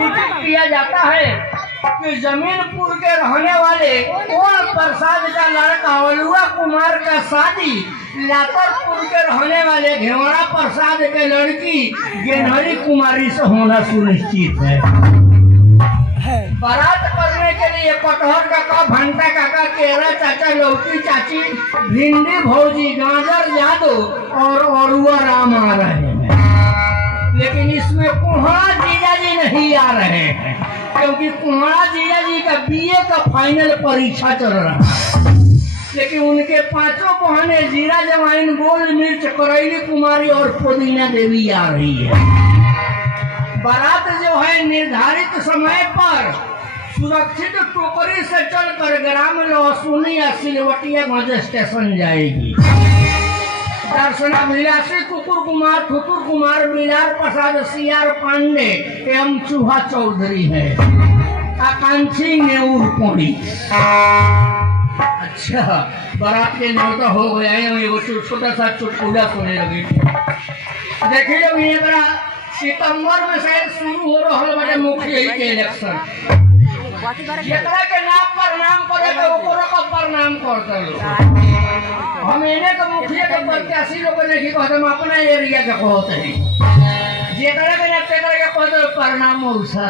सूचित किया जाता है कि जमीनपुर के रहने वाले कौन प्रसाद का लड़का अलुआ कुमार का शादी लातरपुर के रहने वाले घेवड़ा प्रसाद के लड़की गेनहरी कुमारी से होना सुनिश्चित है। बारात करने के लिए कटहर काका, भंटा काका, केरा चाचा, लौकी चाची, भिंडी भौजी, गाजर जादू और अरुआ राम आ रहे हैं, लेकिन इसमें कुम्हाड़ा जीजा जी नहीं आ रहे हैं क्योंकि कुम्हाड़ा जीजा जी का बीए का फाइनल परीक्षा चल रहा है। लेकिन उनके पांचों बहनें जीरा जमाइन, गोल मिर्च, करैली कुमारी और पुदीना देवी आ रही है। बारात जो है निर्धारित समय पर सुरक्षित टोकरी से चलकर ग्राम लहसुनी या सिलवटियागंज स्टेशन जाएगी। दर्शनाभिलाषी कुकुर कुमार, ठुकुर कुमार, बिलार प्रसाद, सीआर पांडे एवं चूहा चौधरी है। आकांक्षी नेऊर पौड़ी। अच्छा, बारात के न्योता हो गया है। वो छोटा सा चुटकुला सुने लगे। देखिए जब ये बड़ा सितंबर में शायद शुरू हो रहा है मुखिया के इलेक्शन, जेकरा के नाम पर नाम करे तो ओकरो का प्रणाम करते लोग। हम इन्हें के मुखिया के प्रत्याशी लोग नहीं कहते, हम अपना एरिया के कहते हैं। जेकरा के नाम तेकरा के कहते प्रणाम मौसा।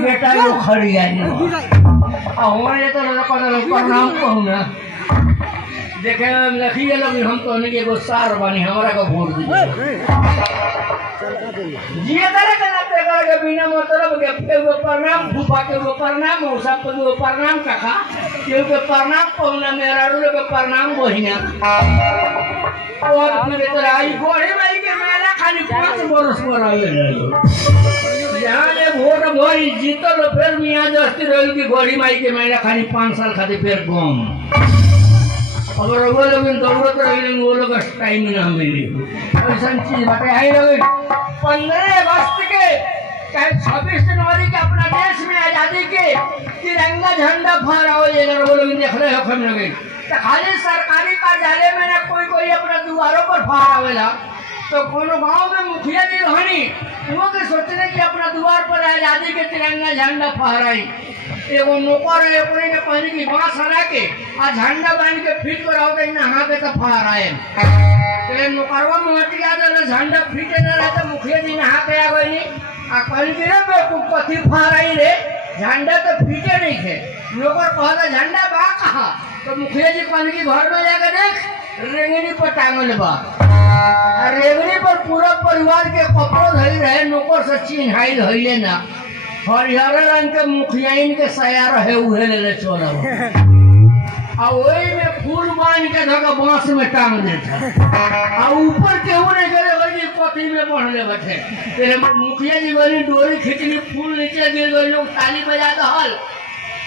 बेटा लोग खड़ी आई हमारे तो कहते प्रणाम कहू ना। देखे लखिए लोग हम तो उनके एगो सार बनी, हमारा को वोट दीजिए। जिए तरह के नाते करके बिना मतलब के एगो प्रणाम फूफा के, एगो प्रणाम मौसा के, एगो प्रणाम काका के, एगो प्रणाम पहुना, मेरा रूल के प्रणाम बहिना। और मेरे तरह आई गोड़ी भाई के मेला खाली 5 बरस पर आवे जहाँ ये वोट भई जीतल फिर मियाँ जस्ती रही की गोड़ी माई के मेला खाली 5 साल खातिर फिर गम। अगर वो लोग दौड़ते रहे वो लोग टाइम ना मिली ऐसा चीज बाटे आई लोग। 15 अगस्त के 26 जनवरी के अपना देश में आजादी के तिरंगा झंडा फहराओ वो लोग देख रहे हो हम लोग। तो खाली सरकारी कार्यालय में ना कोई अपना द्वारों पर फहरावेला, तो कोनो गांव में मुखिया जी रहनी वो के सोचने की अपना द्वार पर आजादी के तिरंगा झंडा फहराई। एगो नौकर है अपने के पहले की बांस हरा के आ झंडा बांध के फिट कराओ के नहा के तो फहराए। तो नौकरवा में हटिया दे झंडा फिटे न रहे तो मुखिया जी नहा के आ गई आ कहली कि रे बेकूफ कथी फहराई रे, झंडा तो फिटे नहीं थे। नौकर कहता झंडा बा कहा, तो मुखिया जी कहली कि घर में जाकर देख रेंगनी पर टांगल बा। रेंगनी पर पूरा परिवार के कपड़ों धरी रहे, नौकर से चिन्हाई धइले ना। हरिहर रंग के मुखियाइन के सया रहे उहे ले चोरा आ वही में फूल बांध के धका बांस में टांग देता आ ऊपर केहू नहीं करे वही कथी में पढ़ले बैठे। तेरे मुखिया जी वाली डोरी खींचनी, फूल नीचे गिर गए, लोग ताली बजा दहल।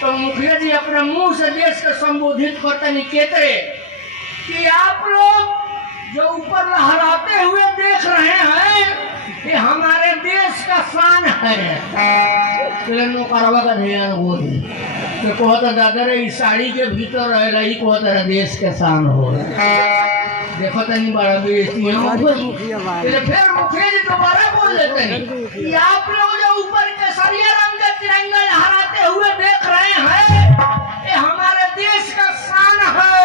तो मुखिया जी अपने मुंह से देश को संबोधित करते नहीं कहते कि आप लोग जो ऊपर लहराते हुए देख रहे हैं ये हमारे देश का शान है। नौकरवा का ध्यान वो तो कहता दादा रे इस साड़ी के भीतर रहेगा ही कहता है देश के शान हो। देखो तनी बड़ा बेइज्जती है। फिर मुखिया जी दोबारा बोल देते हैं कि आप लोग जो ऊपर केसरिया रंग का तिरंगा लहराते हुए देख रहे हैं ये हमारे देश का शान है।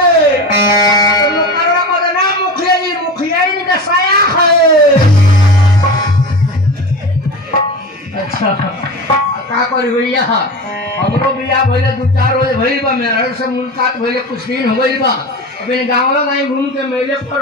तो नौकरवा का नाम मुखिया जी, मुखिया इनका साया है। अच्छा का करी भैया हमरो बियाह भइले 2-4 रोज भइल बा, मेरा से मुलाकात भइले कुछ दिन हो गइल बा। अबे गाँव में घूम के मेले पर